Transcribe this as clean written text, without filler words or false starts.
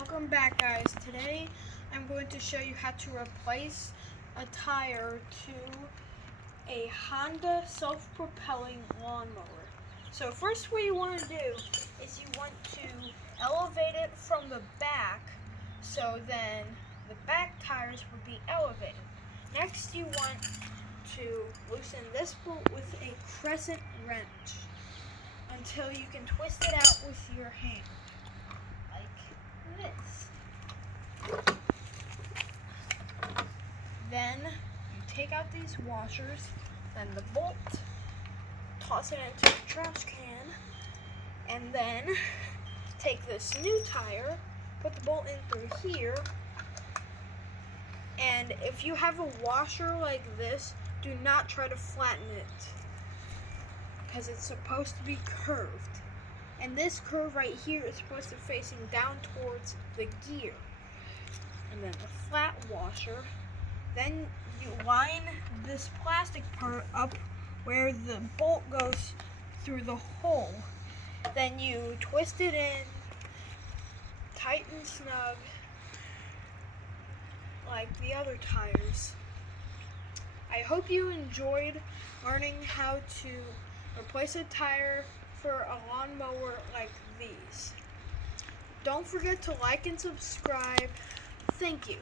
Welcome back, guys. Today I'm going to show you how to replace a tire to a Honda self-propelling lawnmower. So first what you want to do is you want to elevate it from the back, so then the back tires would be elevated. Next you want to loosen this bolt with a crescent wrench until you can twist it out with your hand. This. Then you take out these washers, then the bolt, toss it into the trash can, and then take this new tire, put the bolt in through here, and if you have a washer like this, do not try to flatten it because it's supposed to be curved. And this curve right here is supposed to be facing down towards the gear. And then a flat washer. Then you line this plastic part up where the bolt goes through the hole. Then you twist it in, tight and snug, like the other tires. I hope you enjoyed learning how to replace a tire for a lawnmower like these. Don't forget to like and subscribe. Thank you.